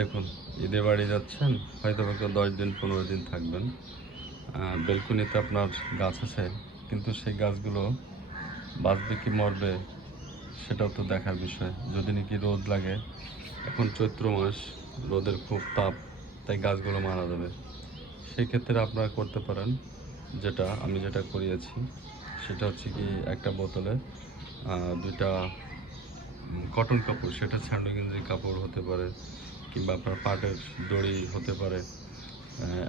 দেখুন, ঈদে বাড়ি যাচ্ছেন, হয়তো বা কেউ 10 দিন 15 দিন থাকবেন। বেলকনিতে আপনার গাছ আছে, কিন্তু সেই গাছগুলো বাঁচবে কি মরবে সেটাও তো দেখার বিষয়। যদি নাকি রোদ লাগে, এখন চৈত্র মাস, রোদের খুব তাপ, তাই গাছগুলো মারা যাবে। সেক্ষেত্রে আপনারা করতে পারেন যেটা আমি করিয়েছি, সেটা হচ্ছে কি একটা বোতলে 2টা কটন কাপড়, সেটা স্যান্ডো গেঞ্জির কাপড় হতে পারে কিংবা আপনার পাটের দড়ি হতে পারে,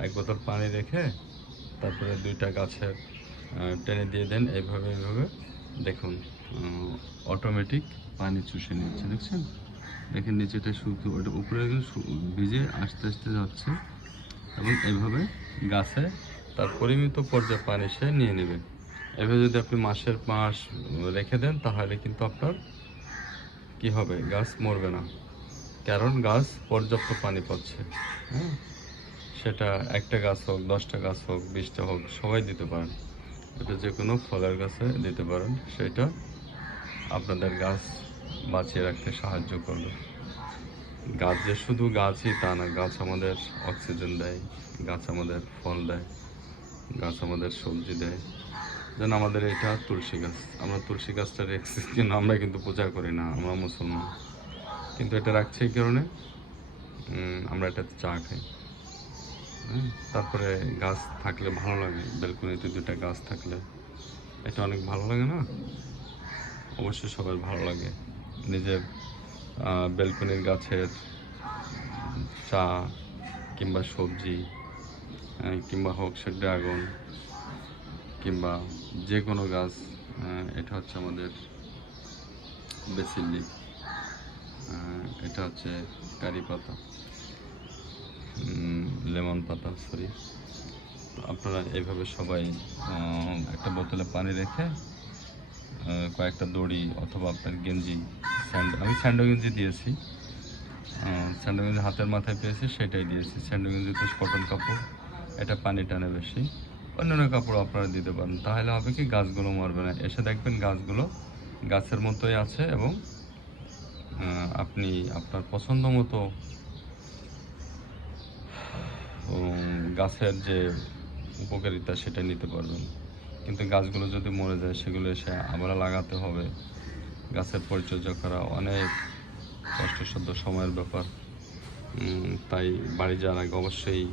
এক বোতল পানি রেখে তারপরে 2টা গাছের টেনে দিয়ে দেন। এইভাবে এইভাবে দেখুন, অটোমেটিক পানি চুষে নিচ্ছে, দেখছেন? দেখেন নিচেটা শুধু ওটা উপরে ভিজে আস্তে আস্তে যাচ্ছে এবং এইভাবে গাছে তার পরিমিত পর্যায়ে পানি সে নিয়ে নেবে। এভাবে যদি আপনি মাসের মাস রেখে দেন, তাহলে কিন্তু আপনার কি হবে, গাছ মরবে না, কারণ গাছ পর্যাপ্ত পানি পাচ্ছে। হ্যাঁ, সেটা একটা গাছ হোক, 10টা গাছ হোক, 20টা হোক, সবাই দিতে পারেন। এটা যে কোনো ফলের গাছে দিতে পারেন, সেটা আপনাদের গাছ বাঁচিয়ে রাখতে সাহায্য করবে। গাছ যে শুধু গাছই তা না, গাছ আমাদের অক্সিজেন দেয়, গাছ আমাদের ফল দেয়, গাছ আমাদের সবজি দেয়। যেন আমাদের এটা তুলসী গাছ, আমরা তুলসী গাছটা রেখেছি, কিন্তু আমরা কিন্তু পূজা করি না, আমরা মুসলমান। কিন্তু এটা রাখছি এই কারণে আমরা এটাতে চা খাই। হ্যাঁ, তারপরে গাছ থাকলে ভালো লাগে, বেলকনিতে 2টা গাছ থাকলে এটা অনেক ভালো লাগে না? অবশ্যই সবার ভালো লাগে নিজের বেলকনির গাছের চা কিংবা সবজি, কিংবা হোক সে ড্রাগন কিংবা যে কোনো গাছ। এটা হচ্ছে আমাদের বেসিল লিফ, এটা হচ্ছে কারি পাতা, লেমন পাতা, সরি। আপনারা এইভাবে সবাই একটা বোতলে পানি রেখে কয়েকটা দড়ি অথবা আপনার গেঞ্জি, আমি স্যান্ডো গেঞ্জি দিয়েছি, স্যান্ডো গেঞ্জি হাতের মাথায় পেয়েছি সেটাই দিয়েছি। স্যান্ডো গেঞ্জিতে কটন কাপড়, এটা পানি টানে বেশি। অন্যান্য কাপড় আপনারা দিতে পারেন, তাহলে হবে কি গাছগুলো মরবে না। এসে দেখবেন গাছগুলো গাছের মতোই আছে এবং আপনি আপনার পছন্দ মতো গাছের যে উপকারিতা সেটা নিতে পারবেন। কিন্তু গাছগুলো যদি মরে যায়, সেগুলো এসে আবার লাগাতে হবে। গাছের পরিচর্যা করা অনেক কষ্টসাধ্য সময়ের ব্যাপার। তাই বাড়ি যাওয়ার আগে অবশ্যই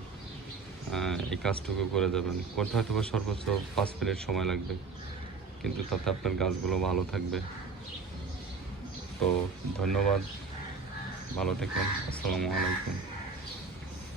এই কাজটুকু করে দেবেন। করতে হয়তো বা সর্বোচ্চ 5 মিনিট সময় লাগবে, কিন্তু তাতে আপনার গাছগুলো ভালো থাকবে। তো ধন্যবাদ, ভালো থাকেন, আসসালামু আলাইকুম।